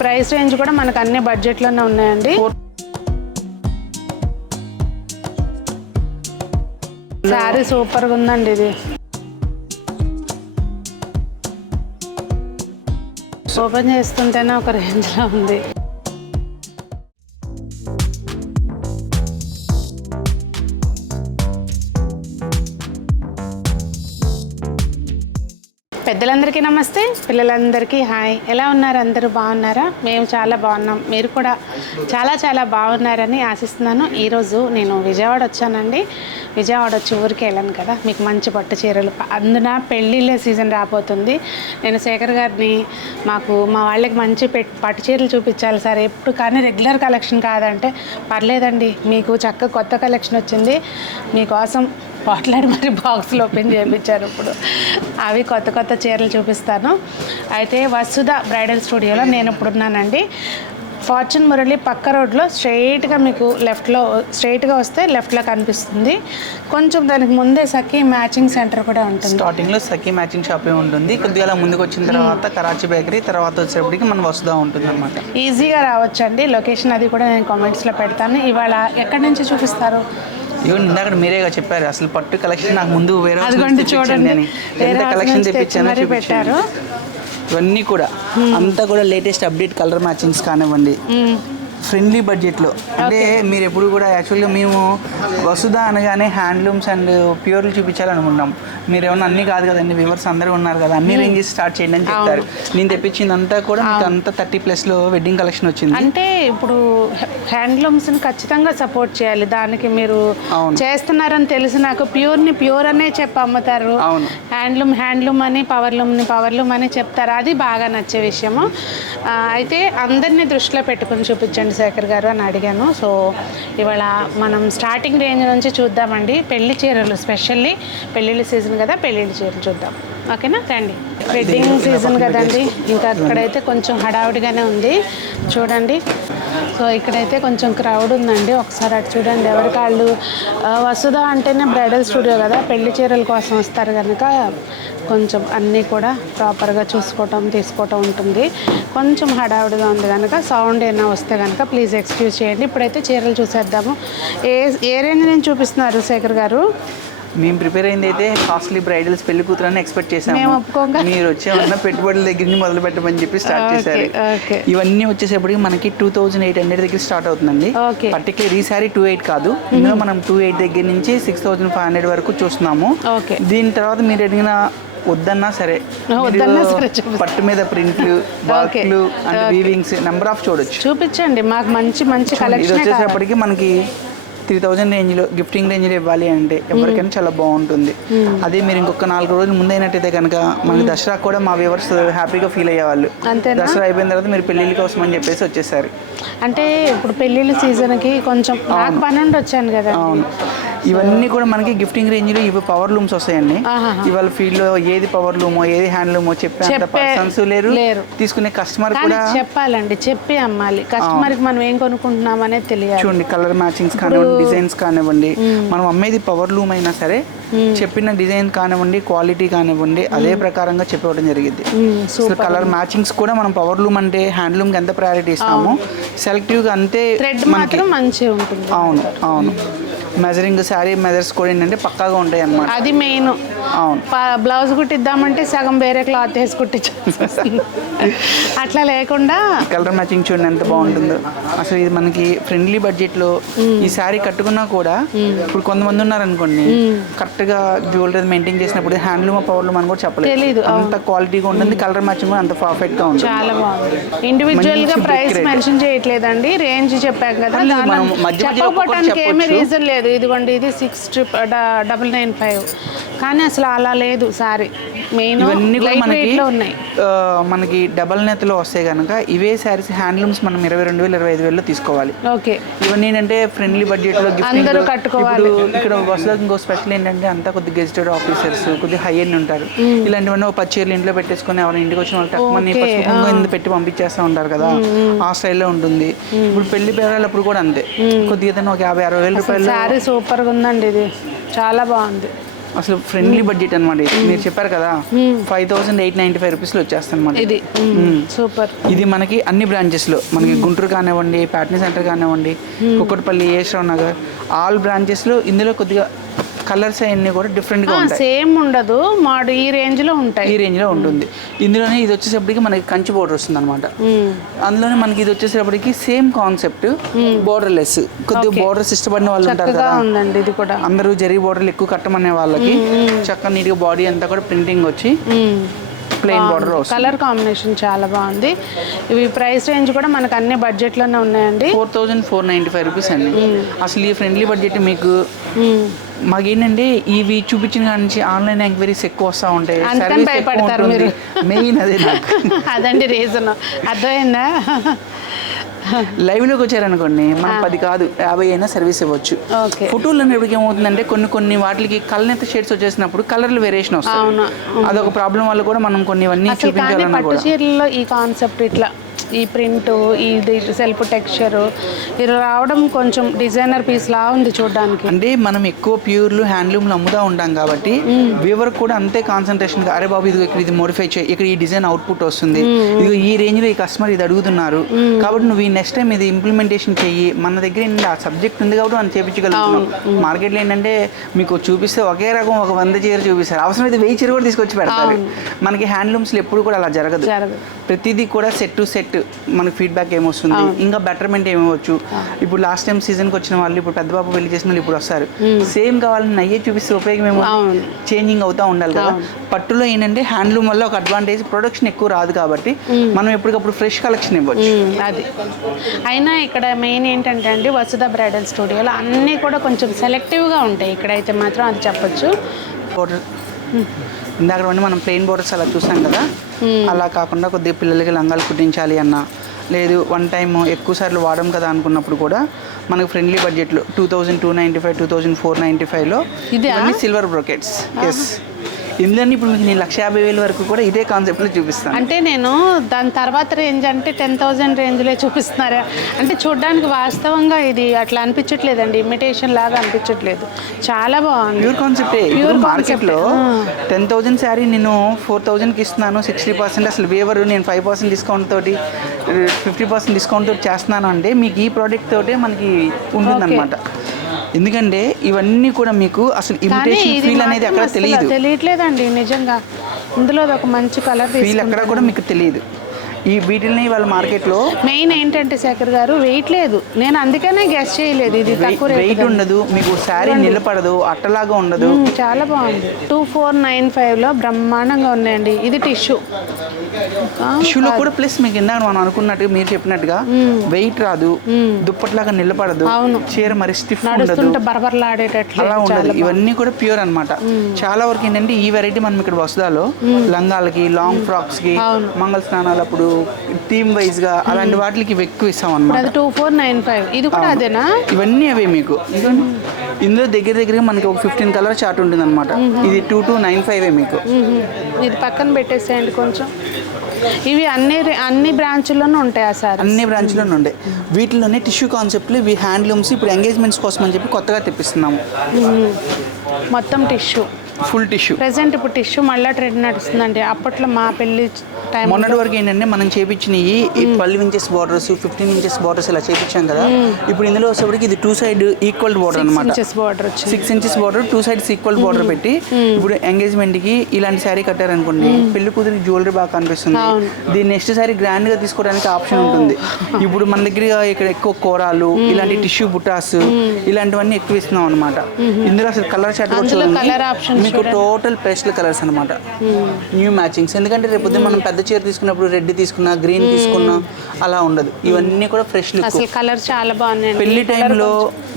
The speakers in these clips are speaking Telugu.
ప్రైస్ రేంజ్ కూడా మనకు అన్ని బడ్జెట్లోనే ఉన్నాయండి. శారీ సూపర్గా ఉందండి. ఇది ఓపెన్ చేస్తుంటేనే ఒక రేంజ్లో ఉంది. పెద్దలందరికీ నమస్తే, పిల్లలందరికీ హాయ్. ఎలా ఉన్నారు? అందరూ బాగున్నారా? మేము చాలా బాగున్నాం. మీరు కూడా చాలా బాగున్నారని ఆశిస్తున్నాను. ఈరోజు నేను విజయవాడ వచ్చానండి. విజయవాడ వచ్చి ఊరికి వెళ్ళాను కదా, మీకు మంచి పట్టు చీరలు, అందున పెళ్ళిళ్ళ సీజన్ రాబోతుంది. నేను శేఖర్ గారిని మా వాళ్ళకి మంచి పట్టు చీరలు చూపించాలి సార్ ఎప్పుడు, కానీ రెగ్యులర్ కలెక్షన్ కాదంటే పర్లేదండి, మీకు చక్కగా కొత్త కలెక్షన్ వచ్చింది, మీకోసం పోట్లాడి మరి బాక్స్లో ఓపెన్ చేయించారు. ఇప్పుడు అవి కొత్త చీరలు చూపిస్తాను. అయితే వసుధ బ్రైడల్ స్టూడియోలో నేను ఇప్పుడు ఉన్నానండి. ఫార్చ్యూన్ మురళి పక్క రోడ్లో స్ట్రైట్గా మీకు స్ట్రైట్గా వస్తే లెఫ్ట్లో కనిపిస్తుంది. కొంచెం దానికి ముందే సఖీ మ్యాచింగ్ సెంటర్ కూడా ఉంటుంది. స్టార్టింగ్లో సఖీ మ్యాచింగ్ షాపే ఉంటుంది. కొద్దిగా అలా ముందుకు వచ్చిన తర్వాత కరాచీ బేకరీ, తర్వాత వచ్చేప్పటికి మన వసుధ ఉంటుంది అనమాట. ఈజీగా రావచ్చండి. లొకేషన్ అది కూడా నేను కామెంట్స్లో పెడతాను. ఇవాళ ఎక్కడి నుంచి చూపిస్తారు? ఇవన్నీ ఇందాక మీరేగా చెప్పారు, అసలు పట్టు కలెక్షన్ నాకు ముందు వేరే చూడండి ఎంత కలెక్షన్ తెప్పించాను పెట్టారు. ఇవన్నీ కూడా అంతా కూడా లేటెస్ట్ అప్డేట్ కలర్ మ్యాచింగ్స్ కానివ్వండి, ఫ్రెండ్లీ బడ్జెట్లో. అంటే మీరు ఎప్పుడు కూడా యాక్చువల్గా మేము వసుధ అనగానే హ్యాండ్లూమ్స్ అండ్ ప్యూర్లు చూపించాలనుకుంటాం. మీరు ఏమన్నా అన్నీ కాదు కదండి, వ్యూవర్స్ అందరూ ఉన్నారు కదా, అన్ని రేంజెస్ స్టార్ట్ చేయండి అని చెప్తారు. నేను తెప్పించిందంతా కూడా మీకు అంతా 30+ వెడ్డింగ్ కలెక్షన్ వచ్చింది. అంటే ఇప్పుడు హ్యాండ్లూమ్స్ని ఖచ్చితంగా సపోర్ట్ చేయాలి. దానికి మీరు చేస్తున్నారని తెలిసి నాకు ప్యూర్ని ప్యూర్ అనే చెప్పి అమ్ముతారు, హ్యాండ్లూమ్ అని పవర్లూమ్ అని చెప్తారు. అది బాగా నచ్చే విషయము. అయితే అందరినీ దృష్టిలో పెట్టుకుని చూపించండి శేఖర్ గారు అని అడిగాను. సో ఇవాళ మనం స్టార్టింగ్ రేంజ్ నుంచి చూద్దామండి. పెళ్లి చీరలు, స్పెషల్లీ పెళ్ళిళ్ళ సీజన్ కదా, పెళ్ళిళ్ళ చీరలు చూద్దాం. ఓకేనా? రండి. వెడ్డింగ్ సీజన్ కదండి, ఇంకా అక్కడైతే కొంచెం హడావుడిగానే ఉంది చూడండి. సో ఇక్కడైతే కొంచెం క్రౌడ్ ఉందండి. ఒకసారి అటు చూడండి. ఎవరికాళ్ళు వసుధ అంటేనే బ్రైడల్ స్టూడియో కదా, పెళ్లి చీరల కోసం వస్తారు కనుక కొంచెం అన్నీ కూడా ప్రాపర్గా తీసుకోవటం ఉంటుంది. కొంచెం హడావుడిగా ఉంది కనుక సౌండ్ ఏమైనా వస్తే కనుక ప్లీజ్ ఎక్స్క్యూజ్ చేయండి. ఇప్పుడైతే చీరలు చూసేద్దాము. ఏ రేంజ్ నుంచి చూపిస్తున్నారు శేఖర్ గారు? మేము ప్రిపేర్ అయింది అయితే కాస్ట్లీ బ్రైడల్స్ పెళ్లి కూతురని ఎక్స్పెక్ట్ చేసాము. మీరు వచ్చేమన్నా పెట్టుబడుల దగ్గర నుంచి మొదలు పెట్టమని చెప్పి స్టార్ట్ చేశారు. ఇవన్నీ వచ్చేసేపటికి మనకి 2800 దగ్గర స్టార్ట్ అవుతుందండి. పర్టికులర్ ఈ సారీ 28 కాదు, ఇందులో మనం 28 దగ్గర నుంచి 6500 వరకు చూస్తున్నాము. దీని తర్వాత మీరు అడిగిన వద్దన్నా సరే పట్టు మీద ప్రింట్లు, వర్క్లు అండ్ వీవింగ్స్ నెంబర్ ఆఫ్ చూపించండి. మాకు మంచి కలెక్షన్ వచ్చేసేపటికి మనకి 3000 రేంజ్లో గిఫ్టింగ్ రేంజ్లో ఇవ్వాలి అంటే ఎవరికైనా చాలా బాగుంటుంది. అదే మీరు ఇంకొక 4 రోజులు ముందైనట్టయితే కనుక మనకి దసరా కూడా మా వ్యూవర్స్ హ్యాపీగా ఫీల్ అయ్యేవాళ్ళు. దసరా అయిపోయిన తర్వాత మీరు పెళ్ళిళ్ళ కోసం అని చెప్పేసి వచ్చేసారు. అంటే ఇప్పుడు పెళ్ళిళ్ళ సీజన్కి కొంచెం నాకు పని ఉండి వచ్చాను కదా. అవును, ఇవన్నీ కూడా మనకి గిఫ్టింగ్ రేంజ్లో ఇవి పవర్ లూమ్స్ వస్తాయండి. ఇవాళ ఫీల్డ్లో ఏది పవర్ లూమో ఏది హ్యాండ్ లూమో చెప్పే పర్సన్స్ లేరు, తీసుకునే కస్టమర్ కూడా చెప్పాలండి, చెప్పి అమ్మాలి. కస్టమర్కి మనం ఏం కొనుక్కుంటున్నాం అనేది తెలియాలి. చూడండి, కలర్ మ్యాచింగ్స్ కానివ్వండి, డిజైన్స్ కానివ్వండి, మనం అమ్మేది పవర్ లూమ్ అయినా సరే చెప్పిన డిజైన్ కానివ్వండి, క్వాలిటీ కానివ్వండి, అదే ప్రకారంగా చెప్పడం జరిగింది. కలర్ మ్యాచింగ్స్ కూడా మనం పవర్ లూమ్ అంటే హ్యాండ్లూమ్కి ఎంత ప్రయారిటీ ఇస్తామో సెలెక్టివ్గా అంతే మంచిగా ఉంటుంది. అవును మెజరింగ్ శారీ మెజర్స్ కూడా ఏంటంటే పక్కాగా ఉంటాయి అన్నమాట. అది మెయిన్. అవును, బ్లౌజ్ కుట్టిద్దామంటే సగం వేరే క్లాత్ వేసి కుట్టించు, అట్లా లేకుండా కలర్ మ్యాచింగ్ చూడండి ఎంత బాగుంటుందో. అసలు ఇది మనకి ఫ్రెండ్లీ బడ్జెట్లో ఈ శారీ కట్టుకున్నా కూడా ఇప్పుడు కొంతమంది ఉన్నారనుకోండి, కరెక్ట్గా జ్యువెలరీ మెయింటైన్ చేసినప్పుడు హ్యాండ్లూమ్ పవర్లూమ్ అని కూడా చెప్పలేదు, అంత క్వాలిటీగా ఉంటుంది. కలర్ మ్యాచింగ్ కూడా అంత పర్ఫెక్ట్గా ఉంటుంది. చాలా బాగుంది. ఇండివిజువల్గా ప్రైస్ మెన్షన్ చేయట్లేదండి, రేంజ్ చెప్పాం కదా, చెప్పకపోవడానికి ఏమీ రీజన్ లేదు. ఇదిగోండి, ఇది 6995, కానీ అసలు అలా లేదు సారీ. ఇవన్నీ కూడా మనకి డబల్ నెత్లో వస్తాయి కనుక ఇవే శారీస్ హ్యాండ్లూమ్స్ మనం 22,000 25,000 తీసుకోవాలి. ఓకే, ఇవన్నీ ఏంటంటే ఫ్రెండ్లీ బడ్జెట్లో అందరూ కట్టుకోవాలి. ఇక్కడ వస్తువులకు ఇంకో స్పెషల్ ఏంటంటే అంతా కొద్దిగా గెజిటెడ్ ఆఫీసర్స్, కొద్దిగా హై ఎండ్ ఉంటారు. ఇలాంటివన్నీ ఒక 10 చీరలు ఇంట్లో పెట్టేసుకొని ఎవరైనా ఇంటికి వచ్చిన వాళ్ళు తక్కువ పెట్టి పంపించేస్తూ ఉంటారు కదా, ఆ స్టైల్లో ఉంటుంది. ఇప్పుడు పెళ్లి పేరాలప్పుడు కూడా అంతే, కొద్దిగా ఒక 50,000 60,000 రూపాయలు. శారీ సూపర్గా ఉందండి, ఇది చాలా బాగుంది. అసలు ఫ్రెండ్లీ బడ్జెట్ అనమాట. మీరు చెప్పారు కదా 5895 రూపీస్లో వచ్చేస్తాను అనమాట. ఇది సూపర్. ఇది మనకి అన్ని బ్రాంచెస్లో, మనకి గుంటూరు కానివ్వండి, ప్యాట్నీ సెంటర్ కానివ్వండి, కుక్కట్పల్లి, ఏశ్రావు నగర్, ఆల్ బ్రాంచెస్లో ఇందులో కొద్దిగా కలర్స్ అవన్నీ కూడా డిఫరెంట్గా ఉంటాయి. సేమ్ ఉండదు, మోడల్ ఈ రేంజ్లో ఉంటాయి. ఈ రేంజ్లో ఉంటుంది. ఇందులోనే ఇది వచ్చేసప్పటికి మనకి కంచి బోర్డర్ వస్తుంది అనమాట. అందులోనే మనకి ఇది వచ్చేసేపటికి సేమ్ కాన్సెప్ట్, బోర్డర్ లెస్. కొద్దిగా బోర్డర్స్ ఇష్టపడిన వాళ్ళు ఉంటారు కదా, ఇది కూడా అందరూ జరీ బోర్డర్లు ఎక్కువ కట్టమనే వాళ్ళకి చక్కగా నీట్గా బాడీ అంతా కూడా ప్రింటింగ్ వచ్చి ప్లెయిన్ బోర్డర్ వస్తుంది. కలర్ కాంబినేషన్ చాలా బాగుంది. ఇవి ప్రైస్ రేంజ్ కూడా మనకు అన్ని బడ్జెట్లోనే ఉన్నాయండి. 4495 రూపీస్ అండి. అసలు ఈ ఫ్రెండ్లీ బడ్జెట్ మీకు మాకేంటంటే ఇవి చూపించిన కాడి నుంచి ఆన్లైన్ ఎంక్వైరీస్ ఎక్కువ వస్తూ ఉంటాయి. భయపడతారు మీరు, మెయిన్ అదే నాకు అదండి రీజన్. అర్థమైందా? లైవ్లోకి వచ్చారనుకోండి, మనం 10 కాదు 50 అయినా సర్వీస్ ఇవ్వచ్చు. ఫోటోలు అనేప్పటికి ఏమవుతుందంటే కొన్ని వాటికి కలనేత షేడ్స్ వచ్చేసినప్పుడు కలర్లు వేరియేషన్ వస్తాయి. అదొక ప్రాబ్లం వల్ల కూడా మనం కొన్ని ఇవన్నీ చూపించాలన్నా కూడా. పట్టు చీరల్లో ఈ కాన్సెప్ట్ ఇట్లా ఈ ప్రింట్, ఇది సెల్ఫ్ టెక్స్చర్ ఇది రావడం కొంచెం డిజైనర్ పీస్ లా ఉంది చూడడానికి. అంటే మనం ఎక్కువ ప్యూర్లు హ్యాండ్లూమ్లు అమ్ముతూ ఉంటాం కాబట్టి వ్యూవర్ కూడా అంతే కాన్సన్ట్రేషన్, అరే బాబు ఇది ఇక్కడ ఇది మోడిఫై చేయి, ఇక్కడ ఈ డిజైన్ అవుట్పుట్ వస్తుంది, ఇది ఈ రేంజ్లో ఈ కస్టమర్ ఇది అడుగుతున్నారు కాబట్టి నువ్వు ఈ నెక్స్ట్ టైం ఇది ఇంప్లిమెంటేషన్ చెయ్యి. మన దగ్గర ఆ సబ్జెక్ట్ ఉంది కాబట్టి మనం చేయించగలుగుతున్నాం. మార్కెట్లో ఏంటంటే మీకు చూపిస్తే ఒకే రకం ఒక 100 చీర చూపిస్తారు, అవసరం అయితే 1000 చీర కూడా తీసుకొచ్చి పెడతారు. మనకి హ్యాండ్లూమ్స్లో ఎప్పుడు కూడా అలా జరగదు. ప్రతిదీ కూడా సెట్ టు సెట్ మనకి ఫీడ్బ్యాక్ ఏమొస్తుంది, ఇంకా బెటర్మెంట్ ఏమవచ్చు. ఇప్పుడు లాస్ట్ టైం సీజన్కి వచ్చిన వాళ్ళు ఇప్పుడు పెద్ద బాబు పెళ్లి చేసిన వాళ్ళు ఇప్పుడు వస్తారు, సేమ్ కావాలని అయ్యే చూపిస్తే ఉపయోగం ఏమో, చేంజింగ్ అవుతూ ఉండాలి కదా. పట్టులో ఏంటంటే హ్యాండ్లూమ్ వల్ల ఒక అడ్వాంటేజ్, ప్రొడక్షన్ ఎక్కువ రాదు కాబట్టి మనం ఎప్పటికప్పుడు ఫ్రెష్ కలెక్షన్ ఇవ్వచ్చు. అది అయినా ఇక్కడ మెయిన్ ఏంటంటే అండి, వసుధ బ్రైడల్ స్టూడియోలో అన్నీ కూడా కొంచెం సెలెక్టివ్గా ఉంటాయి. ఇక్కడైతే మాత్రం అది చెప్పచ్చు. బోర్డర్ ఇందాక మనం ప్లెయిన్ బోర్డర్స్ అలా చూసాం కదా, అలా కాకుండా కొద్దిగా పిల్లలకి లంగాలు కుట్టించాలి అన్న, లేదు వన్ టైం ఎక్కువ సార్లు వాడడం కదా అనుకున్నప్పుడు కూడా మనకు ఫ్రెండ్లీ బడ్జెట్లో 2295, 2495లో ఇవన్నీ సిల్వర్ బ్రోకెట్స్. ఎస్, ఇందులో ఇప్పుడు మీకు నేను 150,000 వరకు కూడా ఇదే కాన్సెప్ట్లో చూపిస్తాను. అంటే నేను దాని తర్వాత రేంజ్ అంటే 10,000 రేంజ్లో చూపిస్తున్నారా అంటే చూడడానికి వాస్తవంగా ఇది అట్లా అనిపించట్లేదండి, ఇమిటేషన్ లాగా అనిపించట్లేదు, చాలా బాగుంది. ప్యూర్ కాన్సెప్టే. ప్యూర్ మార్కెట్లో 10,000 శారీ నేను 4,000కి ఇస్తున్నాను, 60%. అసలు వేవరు నేను 5% డిస్కౌంట్ తోటి 50% డిస్కౌంట్ తోటి చేస్తున్నాను అంటే మీకు ఈ ప్రోడక్ట్ తోటే మనకి ఉంటుందన్నమాట. ఎందుకంటే ఇవన్నీ కూడా మీకు అసలు ఇమిటేషన్ ఫీల్ అనేది అక్కడ తెలియట్లేదండి నిజంగా. ఇందులో ఒక మంచి కలర్ ఫీల్ అక్కడ కూడా మీకు తెలియదు. ఈ వీటిని వాళ్ళ మార్కెట్లో మెయిన్ ఏంటంటే శేఖర్ గారు వెయిట్ లేదు, నేను అందుకనే గెస్ చేయలేదు. ఇది తక్కువ వెయిట్ ఉండదు, మీకు శారీ నిలబడదు, అట్టలాగా ఉండదు, చాలా బాగుంది. 2495లో బ్రహ్మాండంగా ఉన్నాయండి. ఇది టిష్యూలో కూడా ప్లస్ మీకు ఇందాక మనం అనుకున్నట్టుగా మీరు చెప్పినట్టుగా వెయిట్ రాదు, దుప్పట్లాగా నిలబడదు, చీర మరి స్టిఫ్ ఉండదు, అలా ఉండదు. ఇవన్నీ కూడా ప్యూర్ అన్నమాట. చాలా వరకు ఏంటంటే ఈ వెరైటీ మనం ఇక్కడ వసుదాలో లంగాలకి, లాంగ్ ఫ్రాక్స్ కి, మంగళ స్నానాలప్పుడు థీమ్ వైజ్ గా అలాంటి వాటికి ఎక్కువ ఇస్తాం అన్నమాట. 2495 ఇది కూడా అదేనా? ఇవన్నీ అవే మీకు. ఇందులో దగ్గరగా మనకి ఒక 15 కలర్ చార్ట్ ఉంటుంది అనమాట. ఇది 2295 మీకు. ఇది పక్కన పెట్టేసేయండి కొంచెం. ఇవి అన్ని బ్రాంచ్ల్లోనూ ఉంటాయా సార్? అన్ని బ్రాంచ్లోనూ ఉంటాయి. వీటిలోనే టిష్యూ కాన్సెప్ట్లు ఇవి హ్యాండ్లూమ్స్ ఇప్పుడు ఎంగేజ్మెంట్స్ కోసం అని చెప్పి కొత్తగా తెప్పిస్తున్నాము. మొత్తం టిష్యూ, ఫుల్ టిష్యూ. ప్రెసెంట్ ఇప్పుడు టిష్యూ మళ్ళీ ట్రెండ్ నడుస్తుందండి. అప్పట్లో మా పెళ్లి టైం మొన్నటి వరకు ఏంటంటే మనం చేపించినవి 12 ఇంచెస్ బార్డర్స్, 15 ఇంచెస్ బార్డర్స్ ఇలా చేపించాం కదా. ఇప్పుడు ఇందులో వచ్చేప్పటికి ఇది 2 సైడ్ ఈక్వల్ బార్డర్ అనమాట. 6 inches border, 2 sides equal border పెట్టి ఇప్పుడు ఎంగేజ్మెంట్ కి ఇలాంటి శారీ కట్టారనుకోండి, పెళ్లి కూతురి జ్యువెలరీ బాగా కనిపిస్తుంది. దీని నెక్స్ట్ సారీ గ్రాండ్ గా తీసుకోవడానికి ఆప్షన్ ఉంటుంది. ఇప్పుడు మన దగ్గర ఇక్కడ ఎక్కువ కోరాలు, ఇలాంటి టిష్యూ బుటాస్ ఇలాంటివన్నీ ఎక్కువ ఇస్తున్నాం అనమాట. ఇందులో అసలు కలర్ చార్ట్ కూడా చూడండి, మీకు టోటల్ పేస్టల్ కలర్స్ అనమాట, న్యూ మ్యాచింగ్స్. ఎందుకంటే రేపు మనం పెద్ద చీర తీసుకున్నప్పుడు రెడ్ తీసుకున్నా, గ్రీన్ తీసుకున్నా అలా ఉండదు. ఇవన్నీ కూడా ఫ్రెష్ లుక్. అసలు కలర్ చాలా బాగున్నాయి. పెళ్లి టైంలో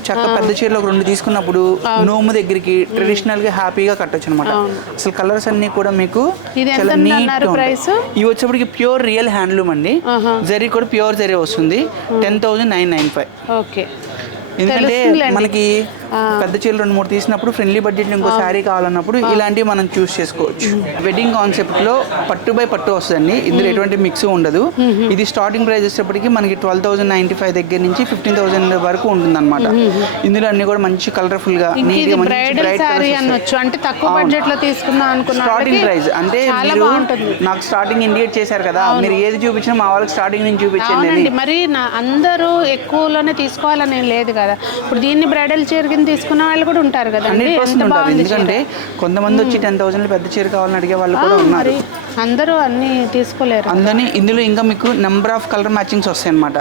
చక్క పెద్ద చీరలో 2 తీసుకున్నప్పుడు నోము దగ్గరికి ట్రెడిషనల్ గా హ్యాపీగా కట్టొచ్చు అనమాట. అసలు కలర్స్ అన్ని కూడా మీకు చాలా నీట్ గా ఉంటాయి. ఇవి వచ్చేప్పటికి ప్యూర్ రియల్ హ్యాండ్లూమ్ అండి. జరీ కూడా ప్యూర్ జరీ వస్తుంది. 10,995. ఓకే. ఎందుకంటే మనకి పెద్ద చీరలు 2-3 తీసినప్పుడు ఫ్రెండ్లీ బడ్జెట్ ఇంకో శారీ కావాలన్నప్పుడు ఇలాంటివి మనం చూస్ చేసుకోవచ్చు. వెడ్డింగ్ కాన్సెప్ట్ లో పట్టు బై పట్టు వస్తుందండి. ఇందులో ఎటువంటి మిక్స్ ఉండదు. ఇది స్టార్టింగ్ ప్రైస్ వచ్చేటప్పటికి మనకి 12,095 దగ్గర నుంచి 15,000 వరకు ఉంటుంది అనమాట. ఇందులో అన్ని కూడా మంచి కలర్ఫుల్ గా నీట్ గా అంటే తక్కువ బడ్జెట్ లో తీసుకుందాం అనుకున్నా స్టార్టింగ్ ప్రైస్ అంటే మీరు నాకు స్టార్టింగ్ ఇండికేట్ చేశారు కదా, మీరు ఏది చూపించినా మా వాళ్ళకి స్టార్టింగ్ నుంచి చూపించండి. మరి అందరూ ఎక్కువలోనే తీసుకోవాలని లేదు కదా. ఇప్పుడు దీన్ని బ్రైడల్ చీర కింద తీసుకున్న వాళ్ళు కూడా ఉంటారు కదా. 100% ఉంటారు. ఎందుకంటే కొంతమంది వచ్చి 10,000 పెద్ద చీర కావాలని అడిగే వాళ్ళు కూడా ఉన్నారు. అందరూ అన్ని తీసుకోలేరు. అందరినీ ఇందులో ఇంకా మీకు నెంబర్ ఆఫ్ కలర్ మ్యాచింగ్స్ వస్తాయి అన్నమాట.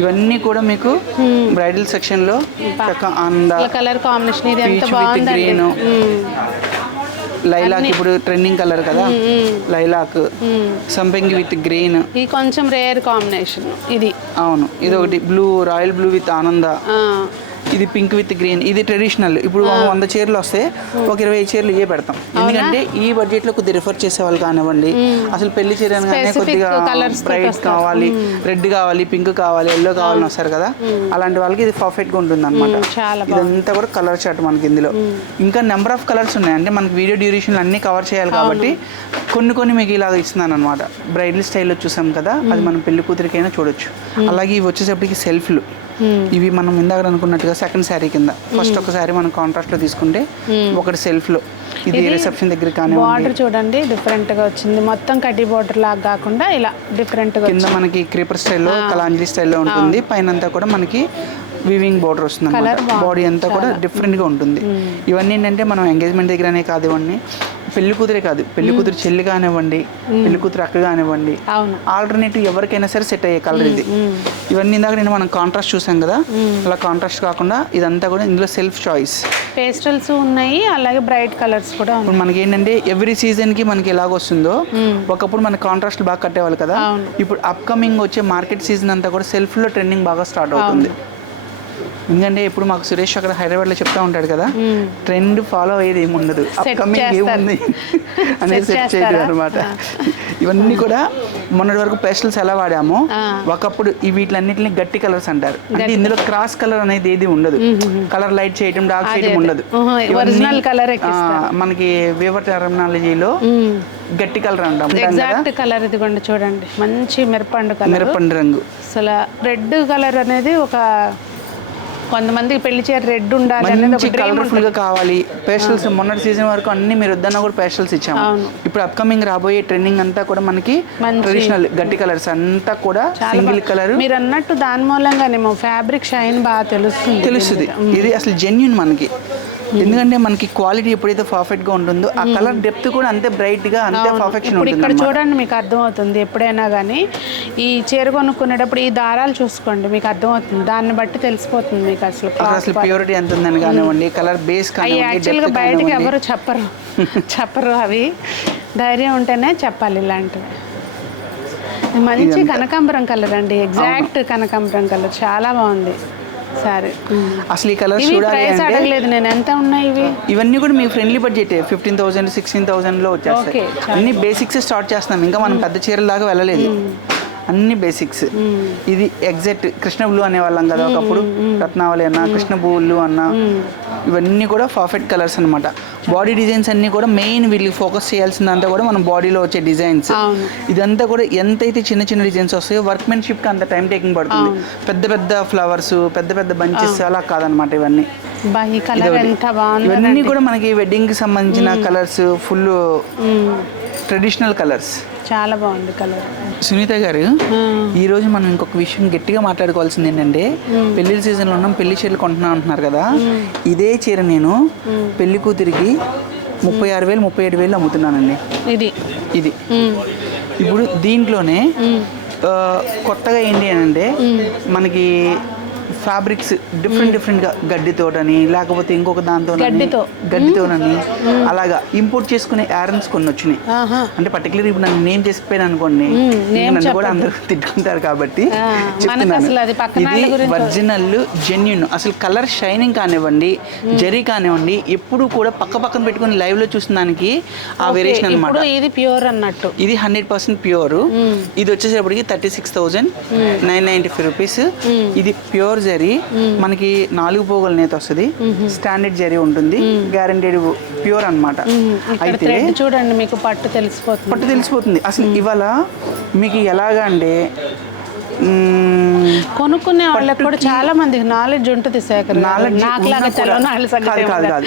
ఇవన్నీ కూడా మీకు బ్రైడల్ సెక్షన్ లో కలర్ కాంబినేషన్ ఇది ఎంత బాగుంది. గ్రీన్ లైలాక్ ఇప్పుడు ట్రెండింగ్ కలర్ కదా, లైలాక్ సంపెంగి విత్ గ్రీన్, ఇది కొంచెం రేర్ కాంబినేషన్ ఇది. అవును, ఇది ఒకటి బ్లూ, రాయల్ బ్లూ విత్ ఆనంద, ఇది పింక్ విత్ గ్రీన్. ఇది ట్రెడిషనల్. ఇప్పుడు 100 చీరలు వస్తే ఒక 20 చీరలు ఇవే పెడతాం. ఎందుకంటే ఈ బడ్జెట్ లో కొద్దిగా రిఫర్ చేసే వాళ్ళు కానివ్వండి, అసలు పెళ్లి చీర అనగానే కొద్దిగా బ్రైట్ కావాలి, రెడ్ కావాలి, పింక్ కావాలి, ఎల్లో కావాలని వస్తారు కదా, అలాంటి వాళ్ళకి ఇది పర్ఫెక్ట్ గా ఉంటుంది అనమాట. ఇదంతా కూడా కలర్ చార్ట్ మనకి ఇందులో. ఇంకా నెంబర్ ఆఫ్ కలర్స్ ఉన్నాయి. అంటే మనకి వీడియో డ్యూరేషన్ అన్ని కవర్ చేయాలి కాబట్టి కొన్ని మీకు ఇలాగ ఇస్తున్నాను అనమాట. బ్రైడల్ స్టైల్లో చూసాం కదా, అది మనం పెళ్లి కూతురికైనా చూడొచ్చు. అలాగే ఇవి వచ్చేసప్పటికి సెల్ఫ్లు. ఇవి మనం ఇందాక అనుకున్నట్టుగా సెకండ్ శారీ కింద. ఫస్ట్ ఒక శారీ మనం కాంట్రాస్ట్ లో తీసుకుంటే ఒకటి సెల్ఫ్ లో, ఇది రిసెప్షన్ దగ్గర కానీ బార్డర్ చూడండి డిఫరెంట్ గా వచ్చింది. మొత్తం కడ్డీ బార్డర్ లాగా కాకుండా ఇలా డిఫరెంట్ గా కింద మనకి క్రీపర్ స్టైల్లో, కలాంజలి స్టైల్లో ఉంటుంది. పైన అంతా కూడా మనకి వీవింగ్ బార్డర్ వస్తుంది అన్నమాట. బాడీ అంతా కూడా డిఫరెంట్ గా ఉంటుంది. ఇవన్నీ ఏంటంటే మనం ఎంగేజ్మెంట్ దగ్గరనే కాదు, ఇవన్నీ పెళ్లి కూతురే కాదు, పెళ్లి కూతురు చెల్లి కానివ్వండి, పెళ్లి కూతురు అక్క కానివ్వండి, ఆల్టర్నేటివ్ ఎవరికైనా సరే సెట్ అయ్యే కలర్ ఇది. ఇవన్నీ ఇందాక మనం కాంట్రాస్ట్ చూసాం కదా, అలా కాంట్రాస్ట్ కాకుండా ఇదంతా కూడా ఇందులో సెల్ఫ్ చాయిస్. పేస్టల్స్ ఉన్నాయి, అలాగే బ్రైట్ కలర్స్ కూడా ఉన్నాయి. ఇప్పుడు మనకి ఏంటంటే ఎవ్రీ సీజన్ కి మనకి ఎలాగొస్తుందో, ఒకప్పుడు మనకి కాంట్రాస్ట్ బాగా కట్టేవాళ్ళు కదా, ఇప్పుడు అప్కమింగ్ వచ్చే మార్కెట్ సీజన్ అంతా కూడా సెల్ఫ్ లో ట్రెండింగ్ బాగా స్టార్ట్ అవుతుంది. ఎందుకంటే ఇప్పుడు మాకు సురేష్ అక్కడ హైదరాబాద్ లో చెప్తా ఉంటాడు కదా, ట్రెండ్ ఫాలో అయ్యేది ఏమి ఉండదు, అప్కమింగ్ ఏముంది అనేది సెట్ చేయడం అనమాట. ఇవన్నీ కూడా మొన్నటి వరకు పేస్టల్స్ ఎలా వాడామో, ఒకప్పుడు వీటిలన్నిటిని గట్టి కలర్స్ అంటారు. అంటే ఇందులో క్రాస్ కలర్ అనేది ఏది ఉండదు. కలర్ లైట్ చేయడం, డార్క్ చేయడం ఉండదు. మనకి వేవర్ టెర్మినాలజీలో గట్టి కలర్ అంటాం. ఎగ్జాక్ట్ కలర్ ఇదిగోండి చూడండి, మంచి మిరపండు కలర్, మిరపండు రంగు. అసలు రెడ్ కలర్ అనేది ఒక కొంతమంది పెళ్లి చీర రెడ్ ఉండాలి, మంచి కలర్ఫుల్ గా కావాలి. పేస్టల్స్ మొన్నటి సీజన్ వరకు అన్ని మీరు వద్దన్నా కూడా పేస్టల్స్ ఇచ్చాము. ఇప్పుడు అప్కమింగ్ రాబోయే ట్రెండింగ్ అంతా కూడా మనకి ట్రెడిషనల్ గట్టి కలర్స్ అంతా కూడా సింగిల్ కలర్. మీరు అన్నట్టు దాని మూలంగానేమో ఫ్యాబ్రిక్ షైన్ బాగా తెలుస్తుంది. ఇది అసలు జెన్యూన్ మనకి. ఎందుకంటే మనకి క్వాలిటీ ఎప్పుడైతే పర్ఫెక్ట్ గా ఉంటుందో, ఆ కలర్ డెప్త్ కూడా అంతే బ్రైట్ గా, అంతే పర్ఫెక్షన్ ఉంటుంది. ఇక్కడ చూడండి మీకు అర్థమవుతుంది. ఎప్పుడైనా కానీ ఈ చీర కొనుక్కునేటప్పుడు ఈ దారాలు చూసుకోండి, మీకు అర్థమవుతుంది. దాన్ని బట్టి తెలిసిపోతుంది మీకు అసలు ప్యూరిటీ ఎంత ఉందని కానివ్వండి, కలర్ బేస్ యాక్చువల్గా బయటకి ఎవరు చెప్పరు అవి ధైర్యం ఉంటేనే చెప్పాలి. ఇలాంటివి మంచి కనకాంబరం కలర్ అండి, ఎగ్జాక్ట్ కనకాంబరం కలర్, చాలా బాగుంది. సరే, అసలు ఈ కలర్ చూడాలి. నేను ఎంత ఉన్నాయి ఇవి? ఇవన్నీ కూడా మీ ఫ్రెండ్లీ బడ్జెట్ 15,000 16,000 లో వచ్చేస్తాయి. అన్ని బేసిక్స్ స్టార్ట్ చేస్తున్నాం, ఇంకా మనం పెద్ద చీరల దాకా వెళ్ళలేదు. అన్ని బేసిక్స్. ఇది ఎగ్జాక్ట్ కృష్ణ బ్లూ అనేవాళ్ళం కదా ఒకప్పుడు, రత్నావళి అన్న, కృష్ణ బ్లూ అన్న, ఇవన్నీ కూడా పర్ఫెక్ట్ కలర్స్ అనమాట. బాడీ డిజైన్స్ అన్ని కూడా మెయిన్ వీళ్ళకి ఫోకస్ చేయాల్సిందంతా కూడా మనం బాడీలో వచ్చే డిజైన్స్. ఇదంతా కూడా ఎంతైతే చిన్న చిన్న డిజైన్స్ వస్తాయో వర్క్మెన్షిప్ కి అంత టైం టేకింగ్ పడుతుంది. పెద్ద పెద్ద ఫ్లవర్స్, పెద్ద పెద్ద బంచెస్ అలా కాదనమాట. ఇవన్నీ ఇవన్నీ కూడా మనకి వెడ్డింగ్ కి సంబంధించిన కలర్స్, ఫుల్ ట్రెడిషనల్ కలర్స్. చాలా బాగుంది కలర్. సునీత గారు, ఈ రోజు మనం ఇంకొక విషయం గట్టిగా మాట్లాడుకోవాల్సింది ఏంటంటే, పెళ్లి సీజన్లో ఉన్నాం, పెళ్లి చీరలు కొంటున్నా అంటున్నారు కదా. ఇదే చీర నేను పెళ్లి కూతురికి 36,000 37,000 అమ్ముతున్నానండి. ఇది ఇప్పుడు దీంట్లోనే కొత్తగా ఏంటి అని అంటే, మనకి ఫ్యాబ్రిక్స్ డిఫరెంట్గా గడ్డితోటని, లేకపోతే ఇంకొక గడ్డితోనని అలాగా ఇంపోర్ట్ చేసుకునే యారన్స్ కొన్ని వచ్చినాయి. అంటే పర్టికులర్ ఇప్పుడు నన్ను నేమ్ చేసిపోయాను అనుకోండి, నన్ను కూడా అందరూ తిట్టుకుంటారు కాబట్టి చెప్తున్నాను. ఇది ఒరిజినల్ జెన్యూన్. అసలు కలర్ షైనింగ్ కానివ్వండి, జరీ కానివ్వండి, ఎప్పుడు కూడా పక్కన పెట్టుకుని లైవ్ లో చూసిన దానికి ఆ వేరియేషన్ అనమాట. ఇది ప్యూర్ అన్నట్టు, ఇది 100% ప్యూర్. ఇది వచ్చేసేపటికి 36,995 రూపీస్. ఇది ప్యూర్ జరీ. జరీ మనకి 4 పోగుల నేత వస్తుంది, స్టాండర్డ్ జరీ ఉంటుంది, గ్యారంటీడ్ ప్యూర్ అన్నమాట. అయితే చూడండి మీకు పట్టు తెలిసిపోతుంది అసలు ఇవాళ మీకు ఎలాగా అంటే కొనుక్కునే వాళ్ళకి కూడా చాలా మందికి నాలెడ్జ్ ఉంటుంది శేఖర్. కాదు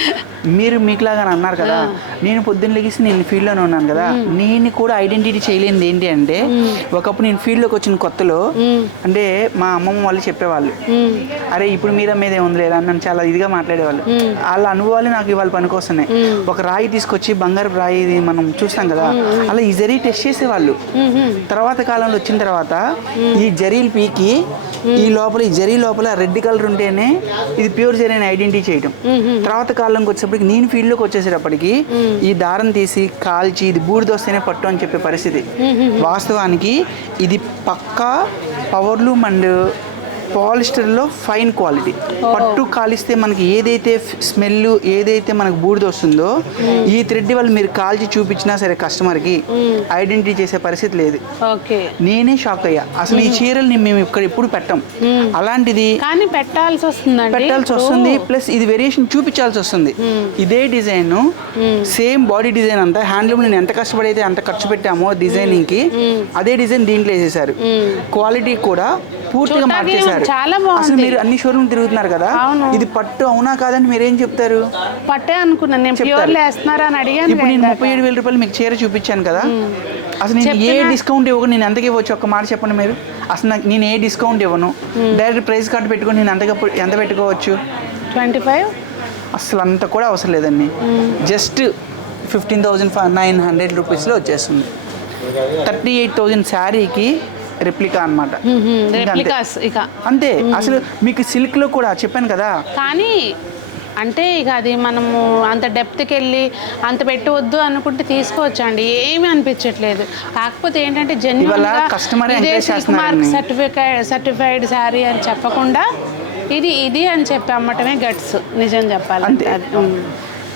మీరు మీకులాగా అన్నారు కదా, నేను పొద్దున్న లెగిసి నేను ఫీల్డ్లోనే ఉన్నాను కదా, నేను కూడా ఐడెంటిటీ చేయలేనిది ఏంటి అంటే ఒకప్పుడు నేను ఫీల్డ్లోకి వచ్చిన కొత్తలో అంటే మా అమ్మమ్మ వాళ్ళు చెప్పేవాళ్ళు, అరే ఇప్పుడు మీద ఏముంది లేదా అని నన్ను చాలా ఇదిగా మాట్లాడేవాళ్ళు. వాళ్ళ అనుభవాలు నాకు ఇవాళ పనికొస్తున్నాయి. ఒక రాయి తీసుకొచ్చి బంగారు రాయి మనం చూస్తాం కదా, అలా ఈ జరీ టెస్ట్ చేసేవాళ్ళు. తర్వాత కాలంలో వచ్చిన తర్వాత ఈ జరీలు పీకి ఈ లోపల ఈ జరీ లోపల రెడ్ కలర్ ఉంటేనే ఇది ప్యూర్ జరీ అని ఐడెంటిఫై చేయడం. తర్వాత కాలంకి వచ్చేటప్పటికి నేను ఫీల్డ్లోకి వచ్చేసేటప్పటికి ఈ దారం తీసి కాల్చి ఇది బూడిదొస్తేనే పట్టు అని చెప్పే పరిస్థితి. వాస్తవానికి ఇది పక్కా పవర్లూమ్ అండ్ పాలిస్టర్లో ఫైన్ క్వాలిటీ. పట్టు కాలిస్తే మనకి ఏదైతే స్మెల్ ఏదైతే మనకు బూడిద వస్తుందో ఈ థ్రెడ్ వాళ్ళు మీరు కాల్చి చూపించినా సరే కస్టమర్కి ఐడెంటిటీ చేసే పరిస్థితి లేదు. నేనే షాక్ అయ్యా, అసలు ఈ చీరల్ని మేము ఇక్కడ ఎప్పుడు పెట్టాం, అలాంటిది కానీ పెట్టాల్సి వస్తుంది. ప్లస్ ఇది వేరియేషన్ చూపించాల్సి వస్తుంది. ఇదే డిజైన్ సేమ్ బాడీ డిజైన్ అంతా హ్యాండ్లూమ్ నేను ఎంత కష్టపడైతే అంత ఖర్చు పెట్టామో డిజైనింగ్ కి, అదే డిజైన్ దీంట్లో వేసేసారు. క్వాలిటీ కూడా పూర్తిగా మార్చేశారు. అసలు మీరు అన్ని షోరూమ్ తిరుగుతున్నారు కదా, ఇది పట్టు అవునా కాదని మీరేం చెప్తారు? పట్టే అనుకున్నాను నేను, ప్యూర్లో వేస్తున్నారా అని అడిగాను. ఇప్పుడు నేను 37,000 రూపాయలు మీకు చీర చూపించాను కదా, అసలు నేను ఏ డిస్కౌంట్ ఇవ్వను. నేను ఎంతకి ఇవ్వచ్చు ఒక్క మాట చెప్పండి మీరు. అసలు నేను ఏ డిస్కౌంట్ ఇవ్వను, డైరెక్ట్ ప్రైస్ కార్డు పెట్టుకొని నేను ఎంత పెట్టుకోవచ్చు? 25. అసలు అంత కూడా అవసరం లేదండి, జస్ట్ 15,900 రూపీస్లో వచ్చేస్తుంది. 38,000 శారీకి రెప్లికా అనమాట. అంతే. అసలు మీకు సిల్క్లో కూడా చెప్పాను కదా. కానీ అంటే ఇక అది మనము అంత డెప్త్కి వెళ్ళి అంత పెట్టవద్దు అనుకుంటే తీసుకోవచ్చు అండి, ఏమీ అనిపించట్లేదు. కాకపోతే ఏంటంటే జెన్యున్గా సర్టిఫైడ్ శారీ అని చెప్పకుండా ఇది అని చెప్పి అమ్మటమే గట్స్, నిజం చెప్పాలంటే.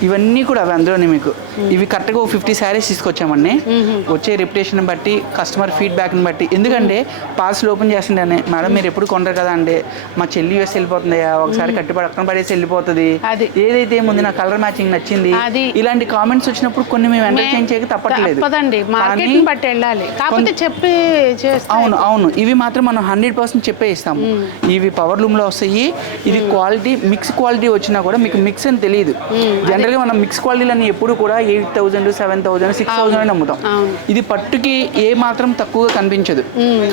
ఇవన్నీ కూడా అవి అందులోనే మీకు ఇవి కరెక్ట్గా 50 శారీస్ తీసుకొచ్చామండి. వచ్చే రెప్యుటేషన్ బట్టి కస్టమర్ ఫీడ్బ్యాక్ని బట్టి. ఎందుకంటే పార్సల్ ఓపెన్ చేస్తుండే మేడం మీరు ఎప్పుడు కొంటారు కదా అంటే మా చెల్లి వేసి వెళ్ళిపోతుంది, ఒకసారి కట్టుబడి పడేసి వెళ్ళిపోతుంది, ఏదైతే ఏముంది నా కలర్ మ్యాచింగ్ నచ్చింది, ఇలాంటి కామెంట్స్ వచ్చినప్పుడు కొన్ని మేము ఎంటర్టైన్ చేయక తప్పట్లేదు. అవును ఇవి మాత్రం మనం 100% చెప్పే ఇస్తాము. ఇవి పవర్ లూమ్లో వస్తాయి. ఇది క్వాలిటీ మిక్స్ క్వాలిటీ వచ్చినా కూడా మీకు మిక్స్ అని తెలియదు. జనరల్గా మనం మిక్స్ క్వాలిటీలన్నీ ఎప్పుడు కూడా 8,000, 7,000, 6,000 అని అమ్ముతాం. ఇది పట్టుకి ఏ మాత్రం తక్కువగా కనిపించదు.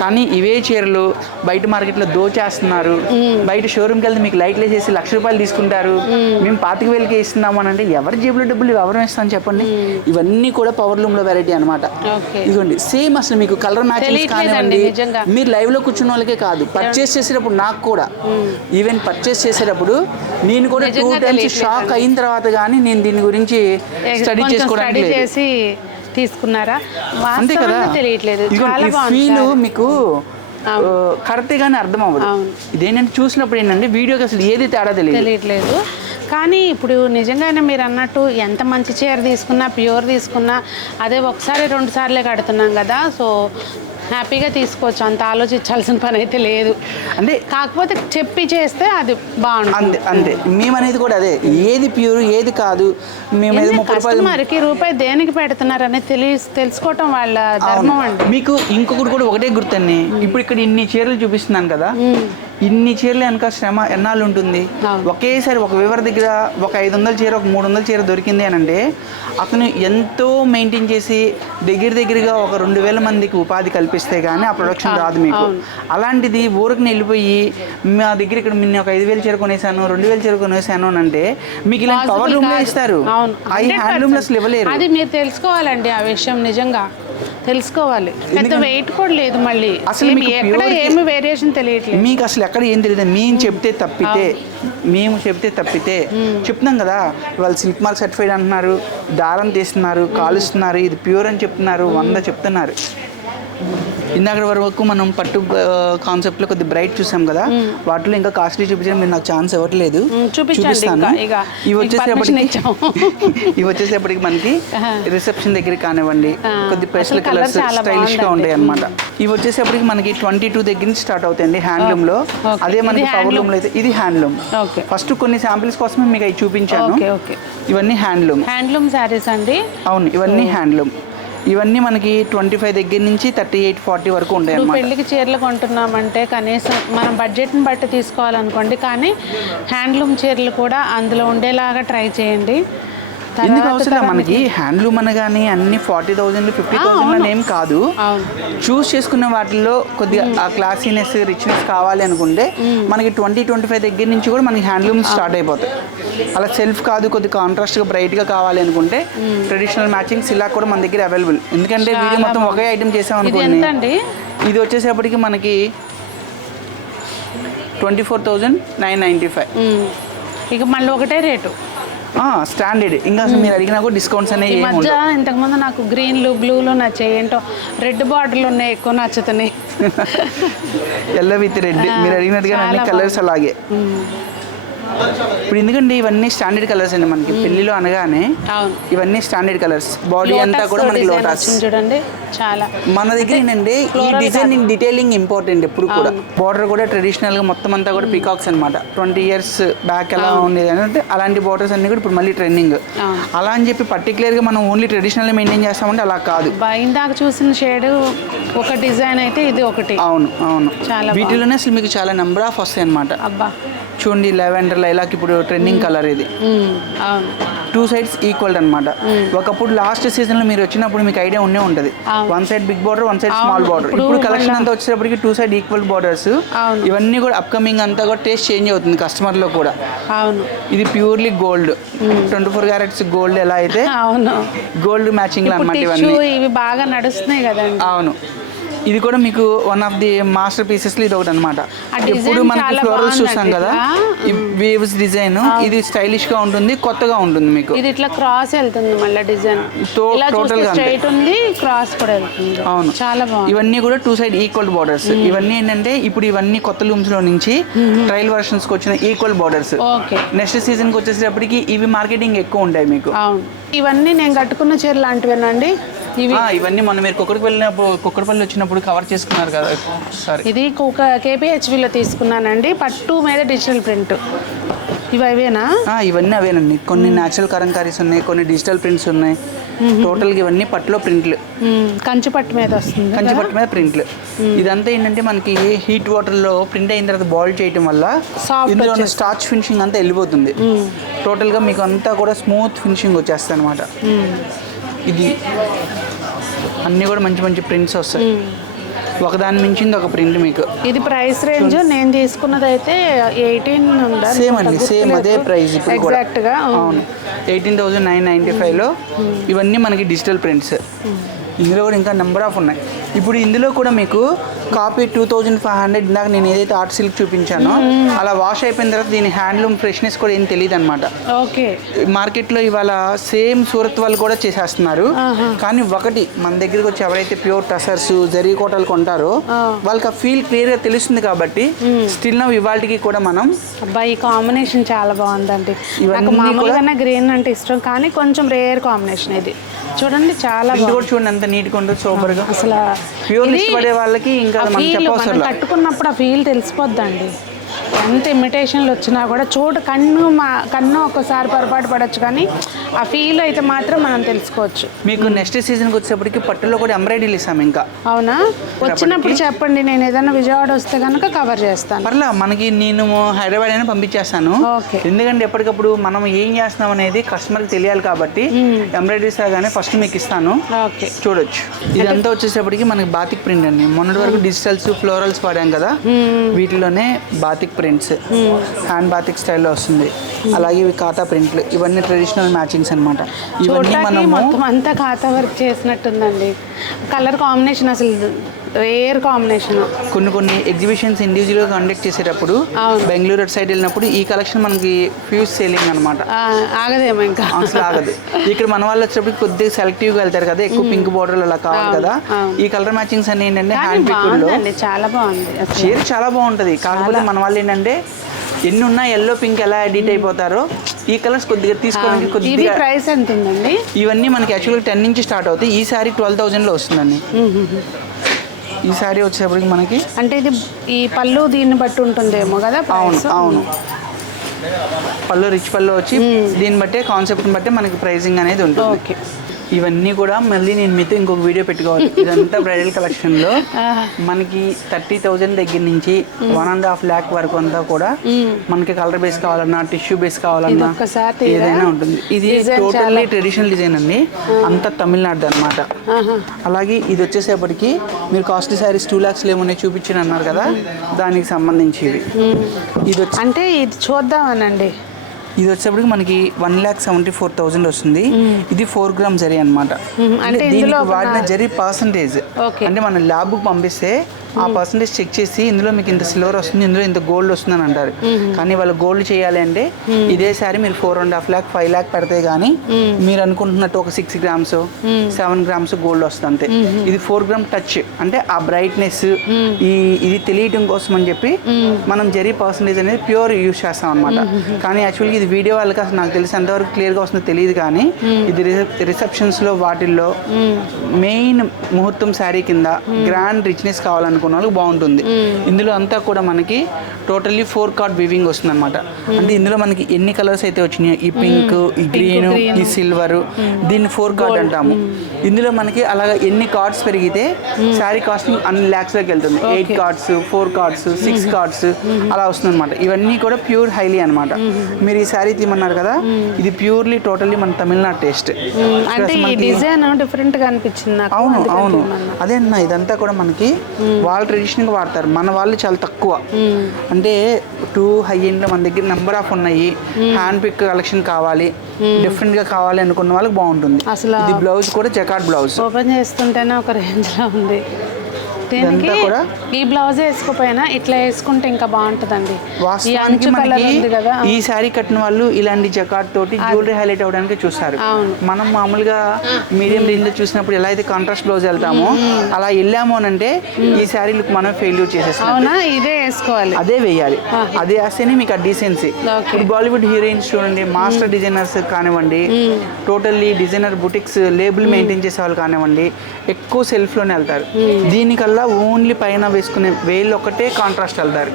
కానీ ఇవే చీరలు బయట మార్కెట్లో దోచేస్తున్నారు. బయట షోరూమ్కి వెళ్తే మీకు లైట్లు వేసేసి ₹1,00,000 తీసుకుంటారు, మేము 25,000కి ఇస్తున్నాము అని అంటే ఎవరి జేబులో డబ్బులు ఎవరు ఇస్తాను చెప్పండి. ఇవన్నీ కూడా పవర్ లూమ్లో వెరైటీ అనమాట. ఇదిగోండి సేమ్ అసలు మీకు కలర్ మ్యాచింగ్స్ కానివ్వండి, మీరు లైవ్లో కూర్చున్న వాళ్ళకే కాదు, పర్చేస్ చేసేటప్పుడు నాకు కూడా ఈవెన్ పర్చేస్ చేసేటప్పుడు నేను కూడా 2 times షాక్ అయిన తర్వాత కానీ నేను దీని గురించి స్టడీ చేసుకోవడానికి తీసుకున్నారా అంతే కదా. తెలియట్లేదు, ఫీల్ మీకు కరెక్ట్గానే అర్థం అవ్వదు. ఇదేంటంటే చూసినప్పుడు ఏంటంటే వీడియోకి అసలు ఏది తేడా తెలియట్లేదు. కానీ ఇప్పుడు నిజంగానే మీరు అన్నట్టు ఎంత మంచి చీర తీసుకున్నా ప్యూర్ తీసుకున్నా అదే ఒకసారి 2 సార్లే కడుతున్నాం కదా, సో హ్యాపీగా తీసుకోవచ్చు, అంత ఆలోచించాల్సిన పని అయితే లేదు. అంటే కాకపోతే చెప్పి చేస్తే అది బాగుంటుంది. అంతే మేమనేది కూడా అదే, ఏది ప్యూర్ ఏది కాదు. కస్టమర్కి రూపాయి దేనికి పెడుతున్నారు అనేది తెలుసుకోవటం వాళ్ళ ధర్మం అండి. మీకు ఇంకొకటి కూడా ఒకటే గుర్తండి, ఇప్పుడు ఇక్కడ ఇన్ని చీరలు చూపిస్తున్నాను కదా, ఇన్ని చీరలు వెనక శ్రమ ఎన్నాళ్ళు ఉంటుంది. ఒకేసారి ఒక వివర దగ్గర ఒక 500 చీర ఒక 300 చీర దొరికింది అని అంటే అతను ఎంతో మెయింటైన్ చేసి దగ్గరగా ఒక 2,000 మందికి ఉపాధి కల్పిస్తే కానీ ఆ ప్రొడక్షన్ రాదు మీకు. అలాంటిది ఊరికి వెళ్ళిపోయి మా దగ్గర ఇక్కడ నిన్న ఒక 5,000 చీర కొనేసాను 2,000 చీర కొనేసాను అని అంటే మీకు ఇలాంటి పవర్ లూమ్లో ఇస్తారు, అవి హ్యాండ్లూమ్లో అసలు ఇవ్వలేరు. అది మీరు తెలుసుకోవాలండి, ఆ విషయం నిజంగా తెలుసుకోవాలి. పెద్ద వెయిట్ కూడా లేదు, మళ్ళీ అసలు ఎక్కడ ఏమి వేరియేషన్ తెలియట్లేదు. మీకు అసలు ఎక్కడ ఏం తెలియదు. మేము చెప్తే తప్పితే చెప్తున్నాం కదా, వాళ్ళు సిల్క్ మార్క్ సర్టిఫైడ్ అంటున్నారు, దారం తీస్తున్నారు, కాలుస్తున్నారు, ఇది ప్యూర్ అని చెప్తున్నారు, 100 చెప్తున్నారు. ఇందాక వరకు మనం పట్టు కాన్సెప్ట్లో కొద్ది బ్రైట్ చూసాం కదా, వాటిలో ఇంకా కాస్ట్లీ చూపించడం మీరు నాకు ఛాన్స్ ఇవ్వట్లేదు, చూపిస్తాను. ఇవి వచ్చేసేపటికి మనకి రిసెప్షన్ దగ్గర కానివ్వండి, కొద్ది పేస్టల్ కలర్స్ స్టైలిష్ గా ఉంటాయి అనమాట. ఇవి వచ్చేసేపటికి మనకి 22 దగ్గర నుంచి స్టార్ట్ అవుతాయండి హ్యాండ్లూమ్ లో. అదే మనకి పవర్లూమ్ లో అయితే ఇది హ్యాండ్లూమ్. ఫస్ట్ కొన్ని శాంపిల్స్ కోసమే మీకు అవి చూపించాను. ఇవన్నీ హ్యాండ్లూమ్ శారీస్ అండి. అవును, ఇవన్నీ హ్యాండ్లూమ్. ఇవన్నీ మనకి 25 దగ్గర నుంచి 38-40 వరకు ఉంటాయి అన్నమాట. పెళ్లికి చీరలు కొంటున్నామంటే కనీసం మనం బడ్జెట్ని బట్టి తీసుకోవాలనుకోండి, కానీ హ్యాండ్లూమ్ చీరలు కూడా అందులో ఉండేలాగా ట్రై చేయండి. ఎందుకు అవసరం మనకి హ్యాండ్లూమ్ అనగానే అన్ని 40,000 50,000 ఏం కాదు. చూస్ చేసుకున్న వాటిల్లో కొద్దిగా ఆ క్లాసీనెస్ రిచ్నెస్ కావాలి అనుకుంటే మనకి 20-25 దగ్గర నుంచి కూడా మనకి హ్యాండ్లూమ్ స్టార్ట్ అయిపోతాయి. అలా సెల్ఫ్ కాదు, కొద్దిగా కాంట్రాస్ట్గా బ్రైట్గా కావాలి అనుకుంటే ట్రెడిషనల్ మ్యాచింగ్స్ ఇలా కూడా మన దగ్గర అవైలబుల్. ఎందుకంటే వీడియో మొత్తం ఒకే ఐటమ్ చేసాం అనుకోండి, ఇది వచ్చేసేపటికి మనకి 24,995. ఇక మళ్ళీ ఒకటే రేటు స్టాండర్డ్. ఇంకా అసలు మీరు అడిగినా కూడా డిస్కౌంట్స్ అనేవి మధ్య ఇంతకుముందు నాకు గ్రీన్లు బ్లూలు నచ్చాయి, ఏంటో రెడ్ బార్డర్లు ఉన్నాయి ఎక్కువ నచ్చుతున్నాయి. ఎల్లో విత్ రెడ్ మీరు అడిగినట్టుగా అన్ని కలర్స్ అలాగే. ఇప్పుడు ఎందుకంటే ఇవన్నీ స్టాండర్డ్ కలర్స్ అండి మనకి పెళ్లిలో అనగానే ఇవన్నీ స్టాండర్డ్ కలర్స్. బాడీ అంతా కూడా మనకి లోటస్ చూడండి చాలా మన దగ్గర ఏంటంటే ఈ డిజైన్ డీటెయిలింగ్ ఇంపార్టెంట్ ఎప్పుడు కూడా. బార్డర్ కూడా ట్రెడిషనల్ గా మొత్తం అంతా కూడా పీకాక్స్ అనమాట. 20 years బ్యాక్ ఎలా ఉండేది అంటే అలాంటి బార్డర్స్ అన్ని కూడా ఇప్పుడు మళ్ళీ ట్రెండింగ్. అలా అని చెప్పి పర్టికులర్ గా మనం ఓన్లీ ట్రెడిషనల్ మెయింటైన్ చేస్తామంటే అలా కాదు. ఇందాక చూసిన షేడ్ ఒక డిజైన్ అయితే ఇది ఒకటి. అవును చాలా వీటిలోనే అసలు మీకు చాలా నెంబర్ ఆఫ్ వస్తాయి అనమాట. చూడండి లెవెండర్ లైలాక్ ఇప్పుడు ట్రెండింగ్ కలర్ ఇది. 2 sides ఈక్వల్ అనమాట. ఒకప్పుడు లాస్ట్ సీజన్ లో మీరు వచ్చినప్పుడు మీకు ఐడియా ఉండే ఉంటది, 1 side big border 1 side small border. ఇప్పుడు కలెక్షన్ అంతా వచ్చేటప్పటికి 2 side ఈక్వల్ బార్డర్స్. ఇవన్నీ కూడా అప్కమింగ్ అంతా కూడా టేస్ట్ చేంజ్ అవుతుంది కస్టమర్ లో కూడా. ఇది ప్యూర్లీ గోల్డ్, 24 carats గోల్డ్. ఎలా అయితే గోల్డ్ మ్యాచింగ్ అనమాట ఇవన్నీ. ఇవి బాగా నడుస్తున్నాయి కదండి. అవును, ఇది కూడా మీకు one of the master pieces ఇది ఒకటి అనమాట. ఎప్పుడు మనకి ఫ్లోరల్స్ చూస్తాం కదా, ఈ వేవ్స్ డిజైన్ ఇది స్టైలిష్ గా ఉంటుంది, కొత్తగా ఉంటుంది మీకు. ఇది ఇట్లా క్రాస్ వెళ్తుంది మళ్ళీ డిజైన్ టోటల్ గా స్ట్రైట్ ఉంది, క్రాస్ కూడా వెళ్తుంది. అవును, చాలా బాగుంది. ఇవన్నీ కూడా 2 side ఈక్వల్ బార్డర్స్. ఇవన్నీ ఏంటంటే ఇప్పుడు ఇవన్నీ కొత్త లూమ్స్ లో నుంచి ట్రయల్ వర్షన్స్ కి వచ్చిన ఈక్వల్ బార్డర్స్. నెక్స్ట్ సీజన్ కి వచ్చేసేపటికి ఇవి మార్కెటింగ్ ఎక్కువ ఉంటాయి మీకు. ఇవన్నీ నేను కట్టుకున్న చీర లాంటివేనండి. ఇవన్నీ మనం మీరు కుక్కడపల్లి వచ్చినప్పుడు కవర్ చేసుకున్నారు కదా. సారీ, ఇది KPHVలో తీసుకున్నానండి. పట్టు మీద డిజిటల్ ప్రింట్. ఇవి అవేనా? ఇవన్నీ అవేనండి. కొన్ని న్యాచురల్ కలంకారీస్ ఉన్నాయి, కొన్ని డిజిటల్ ప్రింట్స్ ఉన్నాయి. టోటల్గా ఇవన్నీ పట్టులో ప్రింట్లు, కంచి పట్టు మీద వస్తుంది. కంచి పట్టు మీద ప్రింట్లు. ఇదంతా ఏంటంటే మనకి హీట్ వాటర్లో ప్రింట్ అయిన తర్వాత బాయిల్ చేయడం వల్ల ఇందులో స్టార్చ్ ఫినిషింగ్ అంతా వెళ్ళిపోతుంది. టోటల్గా మీకు అంతా కూడా స్మూత్ ఫినిషింగ్ వచ్చేస్తుంది అనమాట. ఇది అన్నీ కూడా మంచి మంచి ప్రింట్స్ వస్తాయి, ఒకదాని మించింది ఒక ప్రింట్ మీకు. ఇది ప్రైస్ రేంజ్ నేను తీసుకున్నది అయితే 18 సేమ్ అండి, సేమ్ అదే ప్రైస్ ఇప్పుడు ఎగ్జాక్ట్ గా. అవును, 18,995లో ఇవన్నీ మనకి డిజిటల్ ప్రింట్స్. ఇందులో కూడా ఇంకా నెంబర్ ఆఫ్ ఉన్నాయి. ఇప్పుడు ఇందులో కూడా మీకు కాపీ 2,500. ఇందాక నేను ఏదైతే ఆర్ట్ సిల్క్ చూపించానో అలా వాష్ అయిపోయిన తర్వాత దీని హ్యాండ్లూమ్ ఫ్రెష్నెస్ కూడా ఏం తెలియదు అనమాట. మార్కెట్లో ఇవాళ సేమ్ సూరత్ వాళ్ళు కూడా చేసేస్తున్నారు. కానీ ఒకటి మన దగ్గరికి వచ్చి ఎవరైతే ప్యూర్ టసర్స్ జరీ కోటలు కొంటారో వాళ్ళకి ఆ ఫీల్ క్లియర్గా తెలుస్తుంది. కాబట్టి స్టిల్ నౌ ఇవాళకి కూడా మనం ఈ కాంబినేషన్ చాలా బాగుందండి. నాకు మామూలుగానే గ్రీన్ అంటే ఇష్టం, కానీ కొంచెం రేర్ కాంబినేషన్ ఇది. చూడండి చాలా బాగుంది. చూడండి ఎంత నీట్గా ఉంటుంది, సూపర్ గా. అసలు ప్యూర్ పడే వాళ్ళకి ఇంకా మనం కట్టుకున్నప్పుడు ఆ ఫీల్ తెలిసిపోద్దండి. ఎంత ఇమిటేషన్లు వచ్చినా కూడా కన్ను ఒక్కసారి పొరపాటు పడవచ్చు, కానీ ఆ ఫీల్ అయితే మాత్రం మనం తెలుసుకోవచ్చు. మీకు నెక్స్ట్ సీజన్కి వచ్చేప్పటికి పట్టులో కూడా ఎంబ్రాయిడరీలు ఇస్తాం ఇంకా. అవునా? వచ్చినప్పుడు చెప్పండి, నేను ఏదైనా విజయవాడ వస్తే కనుక కవర్ చేస్తాను. పర్లే, మనకి నేను హైదరాబాద్ అయినా పంపించేస్తాను. ఎందుకంటే ఎప్పటికప్పుడు మనం ఏం చేస్తున్నాం అనేది కస్టమర్కి తెలియాలి. కాబట్టి ఎంబ్రాయిడరీస్ లాగానే ఫస్ట్ మీకు ఇస్తాను, చూడొచ్చు. ఇదంతా వచ్చేసేపటికి మనకి బాతిక్ ప్రింట్ అండి. మొన్నటి వరకు డిజిటల్స్ ఫ్లోరల్స్ వాడాం కదా, వీటిలోనే బాతిక్ ప్రింట్స్ హ్యాండ్ బాతిక్ స్టైల్లో వస్తుంది. అలాగే ఇవి కాతా ప్రింట్లు, ఇవన్నీ ట్రెడిషనల్ మ్యాచింగ్స్ అనమాట. ఇవన్నీ మనం మొత్తం అంతా కాతా వర్క్ చేసినట్టుందండి. కలర్ కాంబినేషన్ అసలు రేర్ కాంబినేషన్. కొన్ని ఎగ్జిబిషన్స్ ఇండివిజువల్గా కండక్ట్ చేసేటప్పుడు బెంగళూరు సైడ్ వెళ్ళినప్పుడు ఈ కలెక్షన్ మనకి ఫ్యూజ్ సేలింగ్ అనమాట. ఆగదేమో ఇంకా అసలు ఆగదు. ఇక్కడ మన వాళ్ళు వచ్చేటప్పుడు కొద్దిగా సెలెక్టివ్గా వెళ్తారు కదా, ఎక్కువ పింక్ బోర్డర్ అలా కావాలి కదా. ఈ కలర్ మ్యాచింగ్స్ అన్ని ఏంటంటే హ్యాండ్ పిక్లో చాలా బాగుంది, చీర చాలా బాగుంటుంది. కాకపోతే మన వాళ్ళు ఏంటంటే ఎన్ని ఉన్నా ఎల్లో పింక్ ఎలా ఎడిట్ అయిపోతారో ఈ కలర్స్ కొద్దిగా తీసుకోవడానికి కొద్దిగా. ప్రైస్ ఎంత ఉందండి? ఇవన్నీ మనకి యాక్చువల్గా 10 నుంచి స్టార్ట్ అవుతాయి. ఈ సారీ 12,000లో వస్తుందండి. ఈ సారీ వచ్చేటప్పటికి మనకి అంటే ఇది ఈ పళ్ళు దీన్ని బట్టి ఉంటుందేమో కదా. అవును పళ్ళు రిచ్ పళ్ళు వచ్చి దీన్ని బట్టే కాన్సెప్ట్ని బట్టే మనకి ప్రైసింగ్ అనేది ఉంటుంది. ఇవన్నీ కూడా మళ్ళీ నేను మీతో ఇంకొక వీడియో పెట్టుకోవాలి. ఇదంతా బ్రైడల్ కలెక్షన్లో మనకి 30,000 దగ్గర నుంచి 1.5 lakh వరకు అంతా కూడా మనకి కలర్ బేస్ కావాలన్నా, టిష్యూ బేస్ కావాలన్నా ఏదైనా ఉంటుంది. ఇది టోటల్లీ ట్రెడిషనల్ డిజైన్ అండి, అంతా తమిళనాడు అన్నమాట. అలాగే ఇది వచ్చేసేపటికి మీరు కాస్ట్లీ శారీస్ 2 lakhs ఏమన్నా చూపించాను అన్నారు కదా, దానికి సంబంధించి ఇది వచ్చి అంటే ఇది చూద్దామనండి. ఇది వచ్చేప్పటికి మనకి 1,74,000 వస్తుంది. ఇది 4 grams జరీ అనమాట. అంటే దీనికి వాడిన జరీ పర్సంటేజ్ అంటే మన ల్యాబ్కి పంపిస్తే ఆ పర్సంటేజ్ చెక్ చేసి ఇందులో మీకు ఇంత సిల్వర్ వస్తుంది, ఇందులో ఇంత గోల్డ్ వస్తుంది అని అంటారు. కానీ వాళ్ళు గోల్డ్ చేయాలి అంటే ఇదే సారీ మీరు 4.5 lakh 5 lakh పెడితే కానీ మీరు అనుకుంటున్నట్టు ఒక 6 grams 7 grams గోల్డ్ వస్తుంది అంతే. ఇది 4 gram టచ్ అంటే ఆ బ్రైట్నెస్ ఇది తెలియటం కోసం అని చెప్పి మనం జరీ పర్సంటేజ్ అనేది ప్యూర్ యూజ్ చేస్తాం అనమాట. కానీ యాక్చువల్గా ఇది వీడియో వాళ్ళకి అసలు నాకు తెలిసి ఎంతవరకు క్లియర్గా వస్తుందో తెలియదు. కానీ ఇది రిసెప్షన్స్లో వాటిల్లో మెయిన్ ముహూర్తం శారీ కింద గ్రాండ్ రిచ్నెస్ కావాలనుకున్న వాళ్ళకి బాగుంటుంది. ఇందులో అంతా కూడా మనకి టోటల్లీ 4 card వీవింగ్ వస్తుంది అనమాట. అంటే ఇందులో మనకి ఎన్ని కలర్స్ అయితే వచ్చినాయో ఈ పింక్, ఈ గ్రీన్, ఈ సిల్వర్, దీన్ని 4 card అంటాము. ఇందులో మనకి అలాగా ఎన్ని కార్డ్స్ పెరిగితే శారీ కాస్టింగ్ అన్ని ల్యాక్స్లోకి వెళ్తుంది. 8 cards 4 cards 6 cards అలా వస్తుంది అనమాట. ఇవన్నీ కూడా ప్యూర్ హైలీ అనమాట. మీరు ఈ శారీ తీయమన్నారు కదా, ఇది ప్యూర్లీ టోటల్లీ మన తమిళనాడు టేస్ట్. అవును అదే అన్న, ఇదంతా కూడా మనకి వాళ్ళు ట్రెడిషనల్గా వాడతారు, మన వాళ్ళు చాలా తక్కువ. అంటే 2 high end లో మన దగ్గర నెంబర్ ఆఫ్ ఉన్నాయి. హ్యాండ్ పిక్ కలెక్షన్ కావాలి, డిఫరెంట్గా కావాలి అనుకున్న వాళ్ళకి బాగుంటుంది. అసలు ఇది బ్లౌజ్ కూడా జకార్డ్ బ్లౌజ్. ఓపెన్ చేస్తుంటేనే ఒక రేంజ్లో ఉంది. ఈ బ్లౌజ్ వేసుకోపోయినా ఇట్లా వేసుకుంటే ఇంకా బాగుంటుందండి. వాస్తవానికి మనకి ఈ శారీ కట్టిన వాళ్ళు ఇలాంటి జకార్డ్ తోటి జ్యువెలరీ హైలైట్ అవడానికి చూస్తారు. మనం మామూలుగా మీడియం రేంజ్ లో చూసినప్పుడు ఎలా అయితే కాంట్రాస్ట్ బ్లౌజ్ వెళ్తామో అలా వెళ్ళాము అని అంటే ఈ శారీ లుక్ మనం ఫెయిల్యూర్ చేసేస్తాం. ఇదే వేసుకోవాలి, అదే వేయాలి, అదే వేస్తేనే మీకు ఆ డీసెన్సీ. ఇప్పుడు బాలీవుడ్ హీరోయిన్స్ చూడండి, మాస్టర్ డిజైనర్స్ కానివ్వండి, totally designer boutiques label maintain చేసే వాళ్ళు కానివ్వండి, ఎక్కువ సెల్ఫ్ లోనే వెళ్తారు. దీనికల్లా ఓన్లీ పైన వేసుకునే వేలు ఒకటే కాంట్రాస్ట్ వెళ్తారు.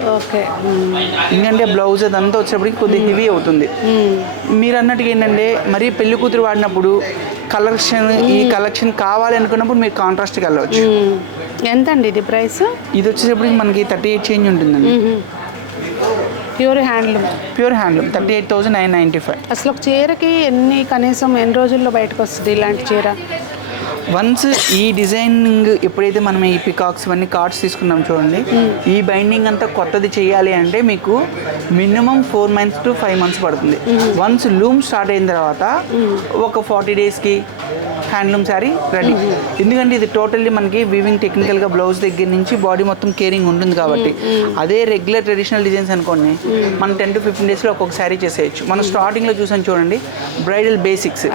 ఎందుకంటే బ్లౌజ్ అదంతా వచ్చేప్పటికి కొద్దిగా హెవీ అవుతుంది. మీరు అన్నట్టుగా ఏంటంటే మరి పెళ్లి కూతురు వాడినప్పుడు ఈ కలెక్షన్ కావాలి అనుకున్నప్పుడు మీరు కాంట్రాస్ట్కి వెళ్ళవచ్చు. ఎంత అండి ఇది ప్రైస్? ఇది వచ్చేటప్పటికి మనకి 38 చేంజ్ ఉంటుందండి. Pure handloom 38,995. అసలు ఒక చీరకి కనీసం ఎన్ని రోజుల్లో బయటకు వస్తుంది ఇలాంటి చీర? వన్స్ ఈ డిజైనింగ్ ఎప్పుడైతే మనం ఈ పికాక్స్ ఇవన్నీ కార్డ్స్ తీసుకున్నాం చూడండి, ఈ బైండింగ్ అంతా కొత్తది చేయాలి అంటే మీకు మినిమం 4 months to 5 months పడుతుంది. వన్స్ లూమ్ స్టార్ట్ అయిన తర్వాత ఒక 40 daysకి హ్యాండ్లూమ్ శారీ రెడీ. ఎందుకంటే ఇది టోటల్లీ మనకి వీవింగ్ టెక్నికల్గా బ్లౌజ్ దగ్గర నుంచి బాడీ మొత్తం కేరింగ్ ఉంటుంది కాబట్టి. అదే రెగ్యులర్ ట్రెడిషనల్ డిజైన్స్ అనుకోండి, మనం 10 to 15 daysలో ఒక్కొక్క శారీ చేసేయచ్చు. మనం స్టార్టింగ్లో చూసాను చూడండి బ్రైడల్ బేసిక్స్,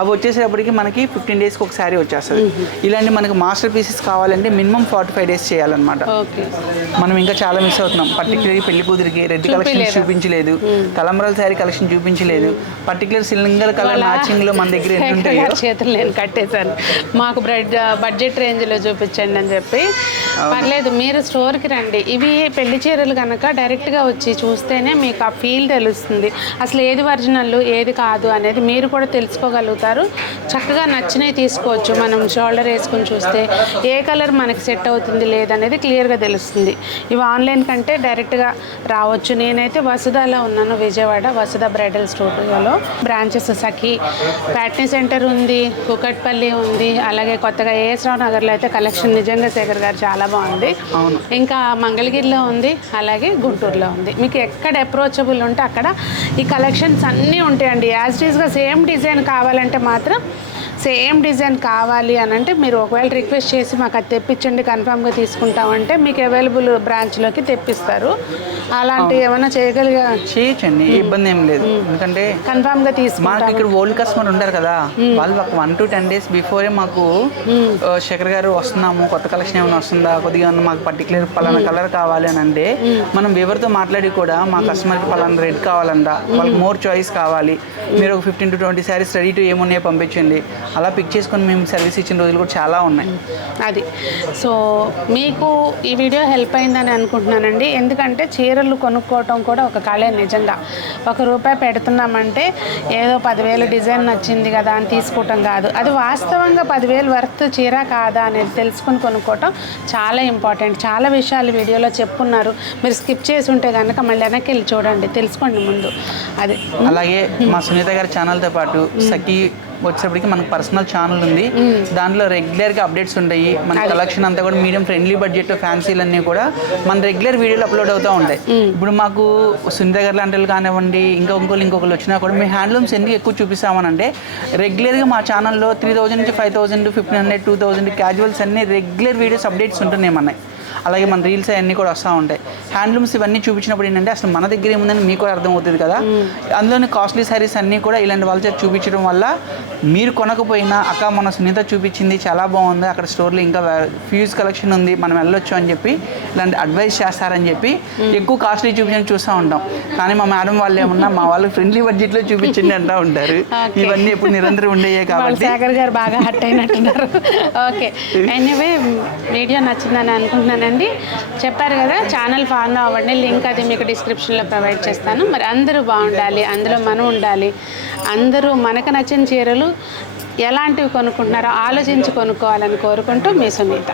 అవి వచ్చేసేపటికి మనకి 15 daysకి ఒక శారీ వచ్చేస్తుంది. ఇలాంటి మనకి మాస్టర్ పీసెస్ కావాలంటే మినిమం 45 days చేయాలన్నమాట. మనం ఇంకా చాలా మిస్ అవుతున్నాం. పర్టికులర్గా పెళ్లి కూతురికి రెడ్ కలెక్షన్ చూపించలేదు, తలంబ్రాల శారీ కలెక్షన్ చూపించలేదు, పర్టికులర్ సింగిల్ కలర్ మ్యాచింగ్ లో మన దగ్గర ఎన్ని ఉంటాయో చేతులు నేను కట్టేశాను. మాకు బడ్జెట్ రేంజ్లో చూపించండి అని చెప్పి. పర్లేదు, మీరు స్టోర్కి రండి. ఇవి పెళ్లి చీరలు కనుక డైరెక్ట్గా వచ్చి చూస్తేనే మీకు ఆ ఫీల్ తెలుస్తుంది. అసలు ఏది ఒరిజినల్ ఏది కాదు అనేది మీరు కూడా తెలుసుకోగలుగుతారు. చక్కగా నచ్చినవి తీసుకోవచ్చు. మనం షోల్డర్ వేసుకొని చూస్తే ఏ కలర్ మనకి సెట్ అవుతుంది లేదనేది క్లియర్గా తెలుస్తుంది. ఇవి ఆన్లైన్ కంటే డైరెక్ట్గా రావచ్చు. నేనైతే వసుధాలో ఉన్నాను, విజయవాడ వసుధ బ్రైడల్ స్టూడియోలో. బ్రాంచెస్ సఖి ప్యాట్నీ సెంటర్ ఉంది, కుకట్పల్లి ఉంది, అలాగే కొత్తగా ఏఎస్ రావు నగర్లో అయితే కలెక్షన్ నిజంగా శేఖర్ గారు చాలా బాగుంది. ఇంకా మంగళగిరిలో ఉంది, అలాగే గుంటూరులో ఉంది. మీకు ఎక్కడ అప్రోచబుల్ ఉంటే అక్కడ ఈ కలెక్షన్స్ అన్నీ ఉంటాయండి. యాజ్ ఇట్ ఈస్గా సేమ్ డిజైన్ కావాలంటే మాత్రం సేమ్ డిజైన్ కావాలి అని అంటే మీరు ఒకవేళ రిక్వెస్ట్ చేసి మాకు అది తెప్పించండి కన్ఫామ్గా తీసుకుంటామంటే మీకు అవైలబుల్ బ్రాంచ్లోకి తెప్పిస్తారు. అలాంటివి ఏమైనా చేయొచ్చండి, ఇబ్బంది ఏం లేదు. ఎందుకంటే కన్ఫామ్గా తీసుకుంటాం. మాకు ఇక్కడ ఓల్డ్ కస్టమర్ ఉంటారు కదా, వాళ్ళు ఒక 1 to 10 days బిఫోరే మాకు శేఖర్ గారు వస్తున్నాము, కొత్త కలెక్షన్ ఏమైనా వస్తుందా, కొద్దిగా మాకు పర్టికులర్ పలానా కలర్ కావాలి అని అంటే మనం ఎవరితో మాట్లాడి కూడా మా కస్టమర్కి పలానా రెడ్ కావాలందా, వాళ్ళకి మోర్ చాయిస్ కావాలి, మీరు ఒక 15 to 20 శారీస్ రెడీ టు ఏమున్నాయో పంపించండి, అలా పిక్ చేసుకొని మేము సర్వీస్ ఇచ్చిన రోజులు కూడా చాలా ఉన్నాయి. అది సో మీకు ఈ వీడియో హెల్ప్ అయిందని అనుకుంటున్నానండి. ఎందుకంటే చీరలు కొనుక్కోవటం కూడా ఒక కళే. నిజంగా ₹1 పెడుతున్నామంటే ఏదో 10,000 డిజైన్ నచ్చింది కదా అని తీసుకోవటం కాదు, అది వాస్తవంగా 10,000 వర్త్ చీర కాదా అనేది తెలుసుకుని కొనుక్కోవటం చాలా ఇంపార్టెంట్. చాలా విషయాలు వీడియోలో చెప్పున్నారు, మీరు స్కిప్ చేసి ఉంటే కనుక మళ్ళీ వెనక్కి వెళ్ళి చూడండి, తెలుసుకోండి ముందు. అది అలాగే మా సునీత గారి ఛానల్తో పాటు సఖీ వచ్చేప్పటికి మనకు పర్సనల్ ఛానల్ ఉంది, దాంట్లో రెగ్యులర్గా అప్డేట్స్ ఉంటాయి. మన కలెక్షన్ అంతా కూడా మీడియం ఫ్రెండ్లీ బడ్జెట్ ఫ్యాన్సీలన్నీ కూడా మన రెగ్యులర్ వీడియోలు అప్లోడ్ అవుతూ ఉంటాయి. ఇప్పుడు మాకు సునీత గారి లాంటి వాళ్ళు కానివ్వండి, ఇంకొకరు వచ్చినా కూడా మేము హ్యాండ్లూమ్స్ ఎందుకు ఎక్కువ చూపిస్తామనంటే రెగ్యులర్గా మా ఛానల్లో 3,000 నుంచి 5,000, 1,500, 2,000 క్యాజువల్స్ అన్ని రెగ్యులర్ వీడియోస్ అప్డేట్స్ ఉంటున్నాయి మనకి. అలాగే మన రీల్స్ అవన్నీ కూడా వస్తూ ఉంటాయి. హ్యాండ్లూమ్స్ ఇవన్నీ చూపించినప్పుడు ఏంటంటే అసలు మన దగ్గర ఏముందని మీకు కూడా అర్థమవుతుంది కదా. అందులోని కాస్ట్లీ శారీస్ అన్నీ కూడా ఇలాంటి వాళ్ళ చేత చూపించడం వల్ల మీరు కొనకపోయినా అక్క మన సునీత చూపించింది చాలా బాగుంది, అక్కడ స్టోర్లో ఇంకా ఫ్యూజ్ కలెక్షన్ ఉంది, మనం వెళ్ళొచ్చు అని చెప్పి ఇలాంటి అడ్వైస్ చేస్తారని చెప్పి ఎక్కువ కాస్ట్లీ చూపించని చూస్తూ ఉంటాం. కానీ మా మేడం వాళ్ళు ఏమన్నా మా వాళ్ళు ఫ్రెండ్లీ బడ్జెట్లో చూపించండి అంటూ ఉంటారు. ఇవన్నీ ఎప్పుడు నిరంతరం ఉండేయే కాబట్టి శేఖర్ గారు బాగా హట్ అయినట్టున్నారు. ఓకే, ఎనీవే వీడియో నచ్చిందని అనుకుంటున్నానండి. చెప్పారు కదా, ఛానల్ ఫాలో అవ్వండి, లింక్ అది మీకు డిస్క్రిప్షన్లో ప్రొవైడ్ చేస్తాను. మరి అందరూ బాగుండాలి, అందులో మనం ఉండాలి, అందరూ మనకు నచ్చిన చీరలు ఎలాంటివి కొనుక్కుంటున్నారో ఆలోచించి కొనుక్కోవాలని కోరుకుంటూ మీ సునీత.